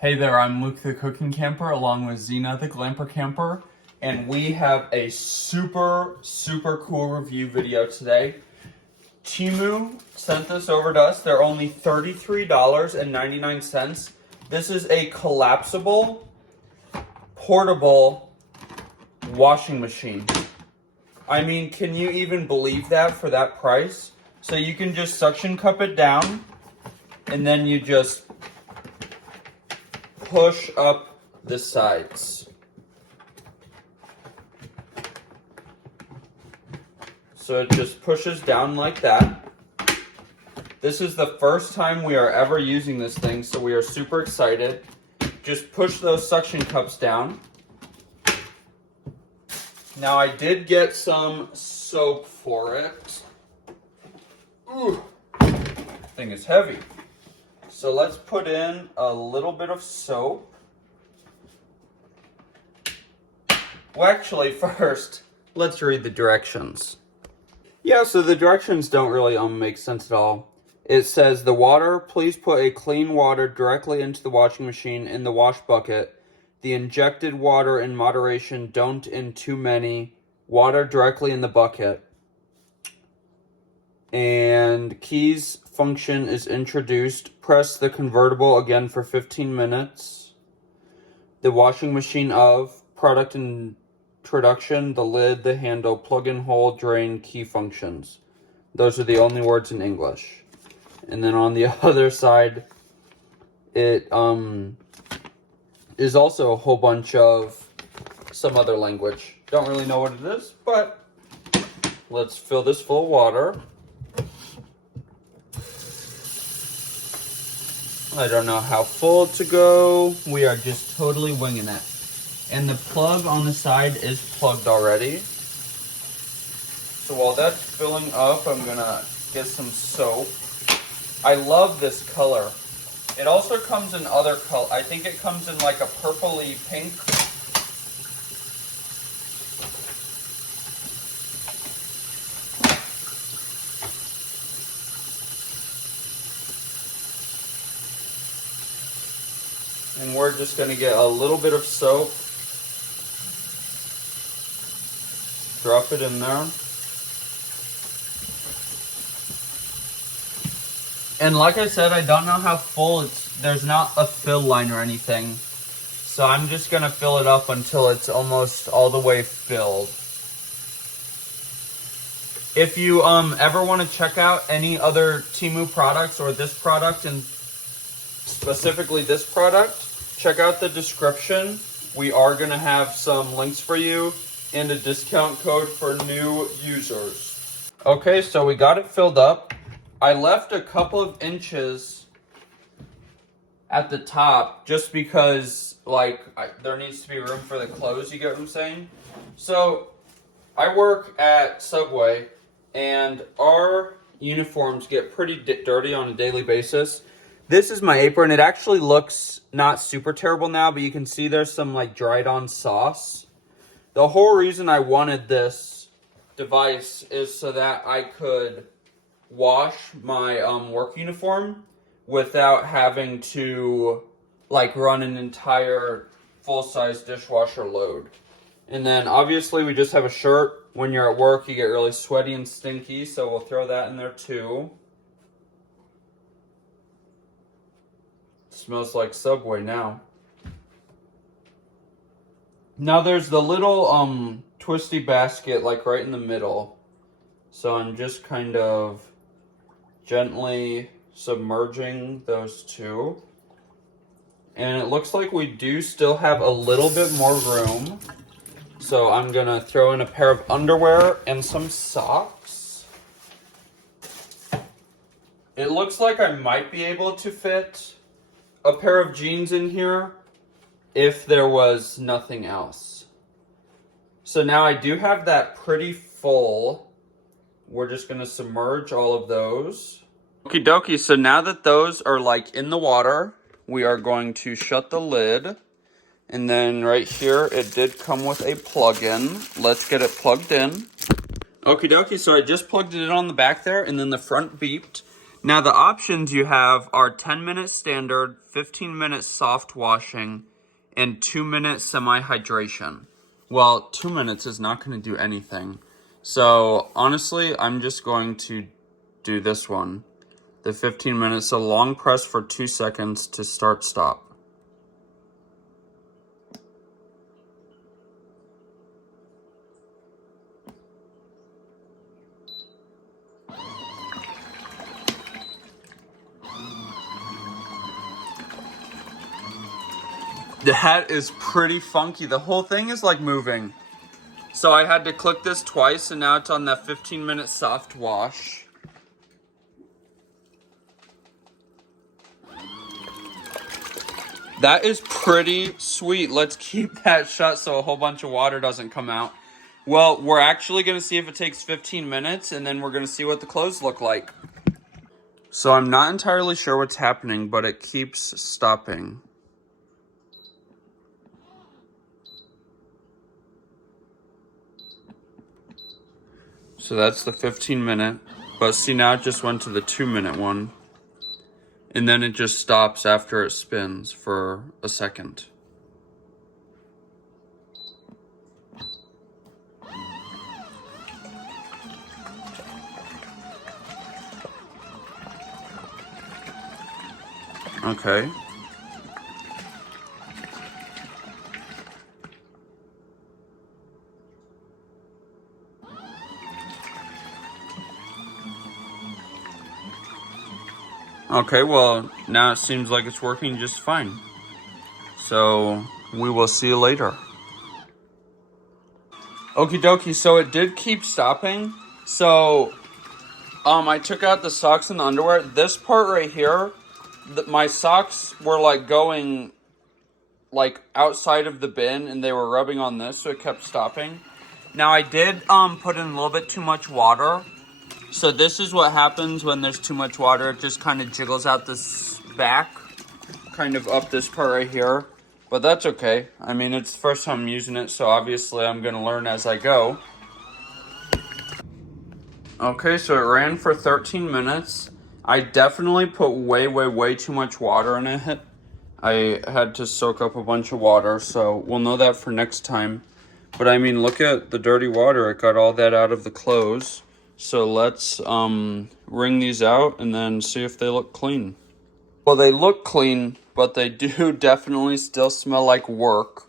Hey there, I'm Luke the Cooking Camper along with Zena the Glamper Camper, and we have a super cool review video today. Temu sent this over to us. They're only $33.99. This is a collapsible, portable washing machine. I mean, can you even believe that for that price? So you can just suction cup it down, and then you just push up the sides. So it just pushes down like that. This is the first time we are ever using this thing, so we are super excited. Just push those suction cups down. Now I did get some soap for it. Ooh, thing is heavy. So let's put in a little bit of soap. Well, actually, first, let's read the directions. Yeah, so the directions don't really make sense at all. It says, the water, please put a clean water directly into the washing machine in the wash bucket. The injected water in moderation, don't in too many. Water directly in the bucket. And keys function is introduced. Press the convertible again for 15 minutes. The washing machine of product introduction, the lid, the handle, plug in hole, drain, key functions. Those are the only words in English. And then on the other side, it is also a whole bunch of some other language. Don't really know what it is, but let's fill this full of water. I don't know how full to go. We are just totally winging it. And the plug on the side is plugged already. So while that's filling up, I'm gonna get some soap. I love this color. It also comes in other color. I think it comes in like a purpley pink. And we're just going to get a little bit of soap, drop it in there. And like I said, I don't know how full there's not a fill line or anything. So I'm just going to fill it up until it's almost all the way filled. If you ever want to check out any other Temu products or this product, and specifically this product, check out the description. We are going to have some links for you and a discount code for new users. Okay, so we got it filled up. I left a couple of inches at the top just because, like, there needs to be room for the clothes, you get what I'm saying? So, I work at Subway, and our uniforms get pretty dirty on a daily basis. This is my apron. It actually looks not super terrible now, but you can see there's some like dried on sauce. The whole reason I wanted this device is so that I could wash my work uniform without having to like run an entire full-size dishwasher load. And then obviously we just have a shirt. When you're at work, you get really sweaty and stinky, so we'll throw that in there too. Smells like Subway now. Now there's the little twisty basket like right in the middle. So I'm just kind of gently submerging those two. And it looks like we do still have a little bit more room. So I'm gonna throw in a pair of underwear and some socks. It looks like I might be able to fit a pair of jeans in here if there was nothing else. So now I do have that pretty full. We're just going to submerge all of those. Okie dokie, so now that those are like in the water, we are going to shut the lid. And then right here, it did come with a plug-in. Let's get it plugged in. Okie dokie, so I just plugged it in on the back there, and then the front beeped. Now the options you have are 10-minute standard, 15-minute soft washing, and 2-minute semi-hydration. Well, 2 minutes is not going to do anything. So honestly, I'm just going to do this one. The 15 minutes, a long press for 2 seconds to start stop. That is pretty funky. The whole thing is like moving. So I had to click this twice and now it's on that 15-minute soft wash. That is pretty sweet. Let's keep that shut so a whole bunch of water doesn't come out. Well, we're actually going to see if it takes 15 minutes and then we're going to see what the clothes look like. So I'm not entirely sure what's happening, but it keeps stopping. So that's the 15-minute, but see now it just went to the 2-minute one. And then it just stops after it spins for a second. Okay. Okay, well, now it seems like it's working just fine. So, we will see you later. Okie dokie, so it did keep stopping. So, I took out the socks and the underwear. This part right here, my socks were like going like outside of the bin and they were rubbing on this, so it kept stopping. Now I did put in a little bit too much water. So this is what happens when there's too much water. It just kind of jiggles out this back, kind of up this part right here. But that's okay. I mean, it's the first time I'm using it, so obviously I'm going to learn as I go. Okay, so it ran for 13 minutes. I definitely put way too much water in it. I had to soak up a bunch of water, so we'll know that for next time. But I mean, look at the dirty water. It got all that out of the clothes. So let's wring these out and then see if they look clean. Well, they look clean, but they do definitely still smell like work.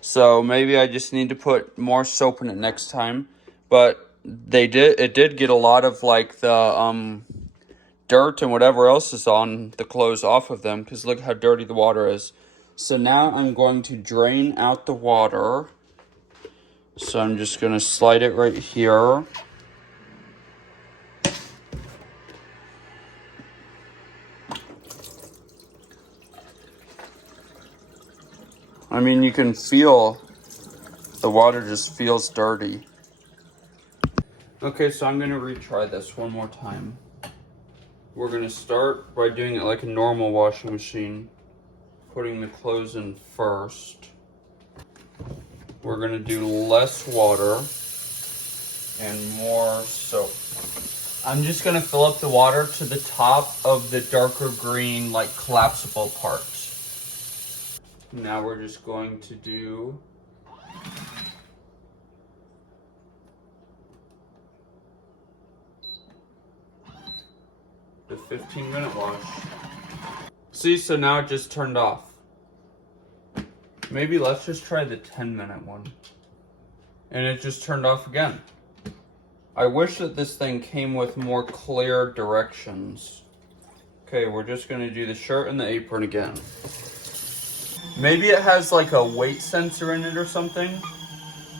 So maybe I just need to put more soap in it next time. But it did get a lot of like the dirt and whatever else is on the clothes off of them, because look how dirty the water is. So now I'm going to drain out the water. So I'm just going to slide it right here. I mean, you can feel the water just feels dirty. Okay, so I'm going to retry this one more time. We're going to start by doing it like a normal washing machine. Putting the clothes in first. We're going to do less water and more soap. I'm just going to fill up the water to the top of the darker green, like collapsible part. Now we're just going to do the 15-minute wash. See, so now it just turned off. Maybe let's just try the 10-minute one. And it just turned off again. I wish that this thing came with more clear directions. Okay, we're just going to do the shirt and the apron again. Maybe it has like a weight sensor in it or something,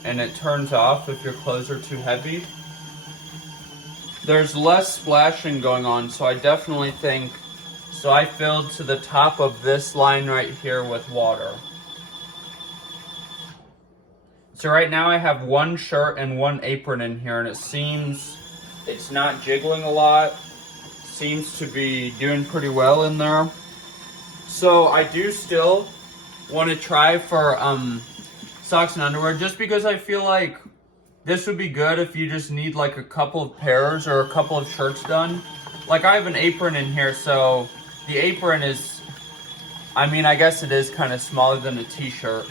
and it turns off if your clothes are too heavy. There's less splashing going on, so I definitely think, so I filled to the top of this line right here with water. So right now I have one shirt and one apron in here, and it seems it's not jiggling a lot. Seems to be doing pretty well in there. So I do still want to try for socks and underwear, just because I feel like this would be good if you just need like a couple of pairs or a couple of shirts done. like I have an apron in here, so the apron is, I mean, I guess it is kind of smaller than a t-shirt.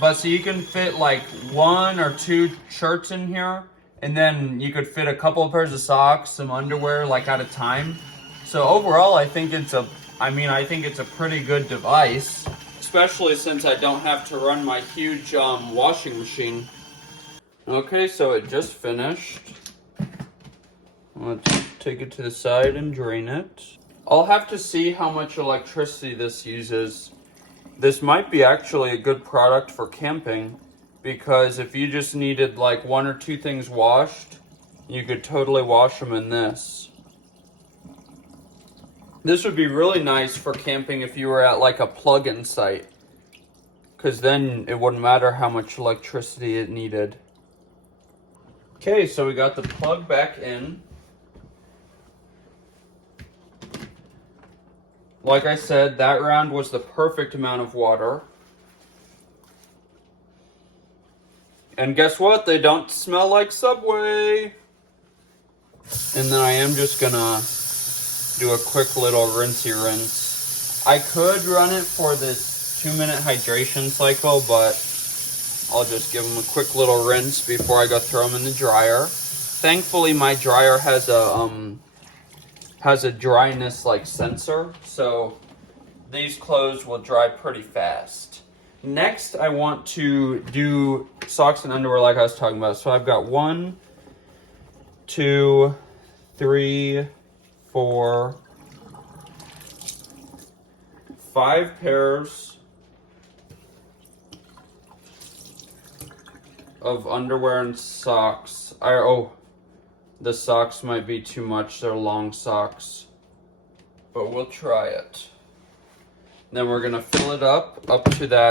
But so you can fit like 1 or 2 shirts in here, and then you could fit a couple of pairs of socks, some underwear, like at a time. So overall, I think it's a pretty good device, especially since I don't have to run my huge washing machine. Okay, so it just finished. Let's take it to the side and drain it. I'll have to see how much electricity this uses. This might be actually a good product for camping, because if you just needed like 1 or 2 things washed, you could totally wash them in this. This would be really nice for camping if you were at like a plug-in site, because then it wouldn't matter how much electricity it needed. Okay, so we got the plug back in. Like I said, that round was the perfect amount of water. And guess what? They don't smell like Subway. And then I am just gonna do a quick little rinsey rinse. I could run it for this 2-minute hydration cycle, but I'll just give them a quick little rinse before I go throw them in the dryer. Thankfully, my dryer has a dryness like sensor, so these clothes will dry pretty fast. Next, I want to do socks and underwear like I was talking about. So I've got 1, 2, 3, 4, 5 pairs of underwear and socks. The socks might be too much, they're long socks, but we'll try it. Then we're gonna fill it up to the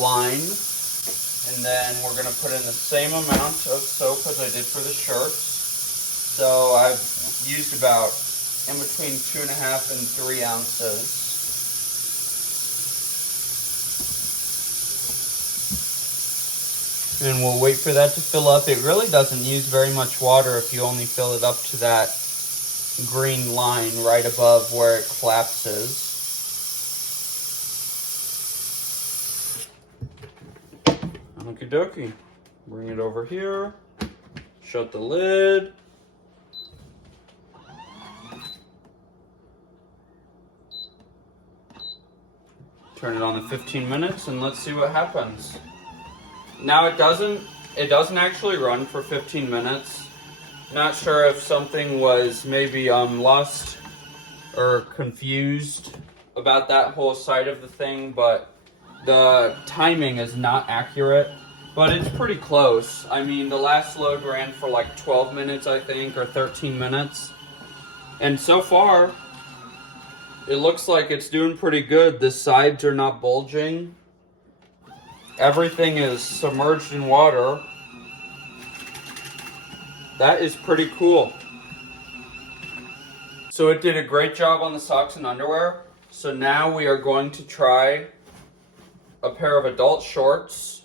line, and then we're gonna put in the same amount of soap as I did for the shirts. So I've used about in between 2.5 and 3 ounces. And we'll wait for that to fill up. It really doesn't use very much water if you only fill it up to that green line right above where it collapses. Okie dokie. Bring it over here. Shut the lid. Turn it on to 15 minutes and let's see what happens. Now it doesn't actually run for 15 minutes. Not sure if something was maybe lost or confused about that whole side of the thing, but the timing is not accurate, but it's pretty close. I mean, the last load ran for like 12 minutes, I think, or 13 minutes. And so far, it looks like it's doing pretty good. The sides are not bulging. Everything is submerged in water. That is pretty cool. So it did a great job on the socks and underwear. So now we are going to try a pair of adult shorts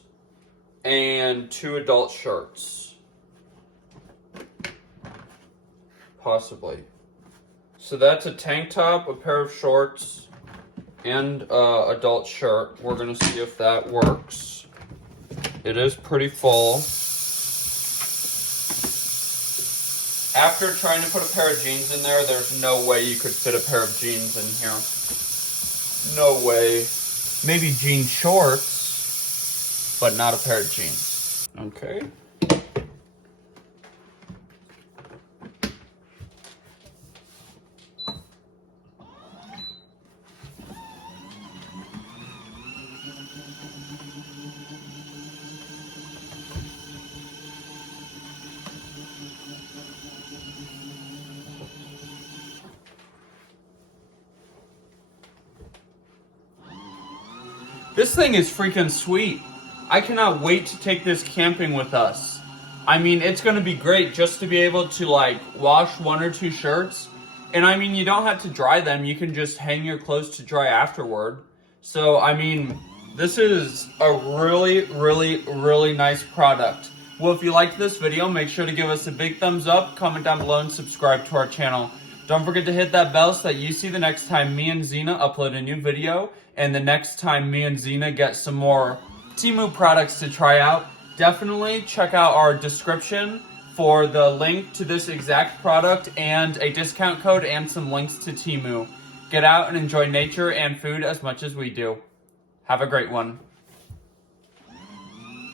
and 2 adult shirts. Possibly. So that's a tank top, a pair of shorts, and adult shirt. We're gonna see if that works. It is pretty full. After trying to put a pair of jeans in there, there's no way you could fit a pair of jeans in here. No way. Maybe jean shorts, but not a pair of jeans. Okay. This thing is freaking sweet. I cannot wait to take this camping with us. I mean, it's gonna be great just to be able to like wash 1 or 2 shirts. And I mean, you don't have to dry them. You can just hang your clothes to dry afterward. So, I mean, this is a really, really, really nice product. Well, if you liked this video, make sure to give us a big thumbs up, comment down below, and subscribe to our channel. Don't forget to hit that bell so that you see the next time me and Xena upload a new video, and the next time me and Xena get some more Temu products to try out. Definitely check out our description for the link to this exact product and a discount code and some links to Temu. Get out and enjoy nature and food as much as we do. Have a great one.